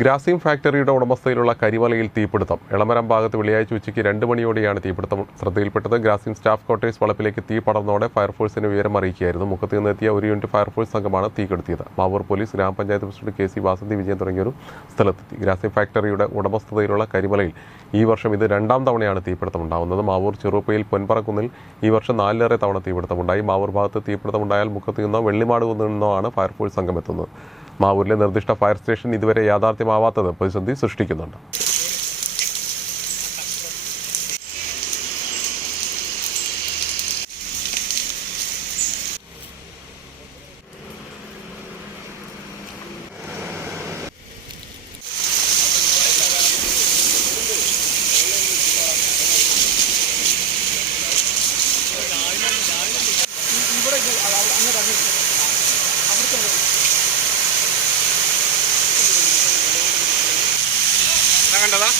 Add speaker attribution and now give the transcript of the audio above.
Speaker 1: ഗ്രാസിം ഫാക്ടറിയുടെ ഉടമസ്ഥയിലുള്ള കരിമലയിൽ തീപിടുത്തം. എളമരം ഭാഗത്ത് വെള്ളിയാഴ്ച ഉച്ചയ്ക്ക് രണ്ട് മണിയോടെയാണ് തീപിടുത്തം ശ്രദ്ധയിൽപ്പെട്ടത്. ഗ്രാസീം സ്റ്റാഫ് ക്വാർട്ടേഴ്സ് വളപ്പിലേക്ക് തീ പടർന്നതോടെ ഫയർഫോഴ്സിന് വിവരം അറിയിക്കുകയായിരുന്നു. മുഖത്ത് നിന്നെത്തിയ ഒരു യൂണിറ്റ് ഫയർഫോഴ്സ് സംഘമാണ് തീ കെടുത്തിയത്. മാവൂർ പോലീസ് ഗ്രാമപഞ്ചായത്ത് president K C Vasanthi Vijayan തുടങ്ങിയൊരു സ്ഥലത്തെത്തി. ഗ്രാസീം ഫാക്ടറിയുടെ ഉടമസ്ഥതയിലുള്ള കരിമലയിൽ ഈ വർഷം ഇത് രണ്ടാം തവണയാണ് തീപിടുത്തം ഉണ്ടാകുന്നത്. മാവൂർ ചെറുപ്പയിൽ പൊൻപറക്കുന്നിൽ ഈ വർഷം നാലിലേറെ തവണ തീപിടുത്തമുണ്ടായി. മാവൂർ ഭാഗത്ത് തീപിടുത്തമുണ്ടായാൽ മുഖത്ത് നിന്നോ വെള്ളിമാട് നിന്നോ ആണ് ഫയർഫോഴ്സ് സംഘം എത്തുന്നത് മാവൂരിലെ നിർദ്ദിഷ്ട ഫയർ സ്റ്റേഷൻ ഇതുവരെ യാഥാർത്ഥ്യമാവാത്തത് പ്രതിസന്ധി സൃഷ്ടിക്കുന്നുണ്ട് കണ്ടതാ.